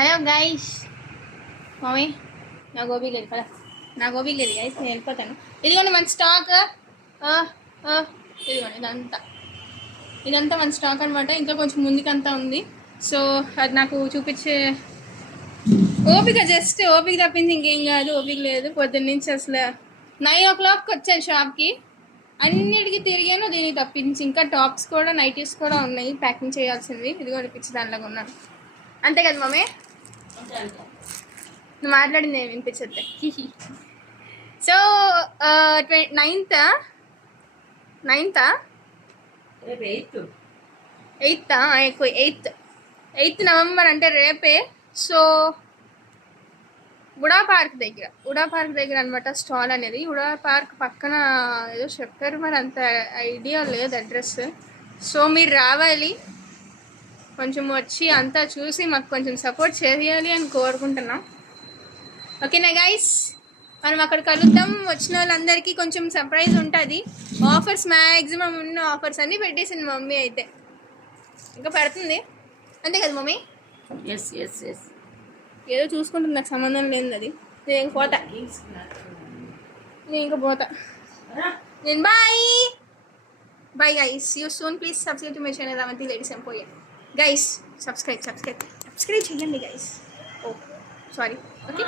Hello guys, mummy నా గోబీ లేదు కదా, నా గోబీ లేదు గైస్, నేను వెళ్ళిపోతాను. ఇదిగోండి మన స్టాక్. ఇదిగోండి ఇదంతా మన స్టాక్ అనమాట. ఇంకా కొంచెం ముందుకంతా ఉంది. సో అది నాకు చూపించే ఓపిక తప్పింది ఇంకేం కాదు. ఓపిక లేదు. పొద్దున్న నుంచి అసలు 9 o'clock వచ్చాను షాప్కి. అన్నిటికీ తిరిగాను, దీనికి తప్పించి. ఇంకా టాప్స్ కూడా, నైటీస్ కూడా ఉన్నాయి ప్యాకింగ్ చేయాల్సింది. ఇదిగోండి పిచ్చి దానిలాగా ఉన్నాను. అంతే కదా మమ్మీ? నువ్వు మాట్లాడింది ఏమి వినిపించద్దే. సో 9th 8th November అంటే రేపే. సో ఉడా పార్క్ దగ్గర అనమాట స్టాల్ అనేది. ఉడా పార్క్ పక్కన ఏదో చెప్పారు, మరి అంత ఐడియా లేదు అడ్రస్. సో మీరు రావాలి, కొంచెం వచ్చి అంతా చూసి మాకు కొంచెం సపోర్ట్ చేయాలి అని కోరుకుంటున్నాం. ఓకేనా గైస్? మనం అక్కడ కలుద్దాం. వచ్చిన వాళ్ళందరికీ కొంచెం సర్ప్రైజ్ ఉంటుంది. ఆఫర్స్ మ్యాక్సిమం ఉన్న ఆఫర్స్ అన్నీ పెట్టేసింది మమ్మీ. అయితే ఇంకా పెడుతుంది, అంతే కదా మమ్మీ? Yes yes yes. ఏదో చూసుకుంటుంది, నాకు సంబంధం లేదు అది. నేను ఇంక పోతా. నేను bye guys, you soon. Please subscribe to my channel Avanthi ladies ఎంపోయే. గైస్ సబ్స్క్రైబ్ చేయండి గైస్. Oh sorry. ఓకే.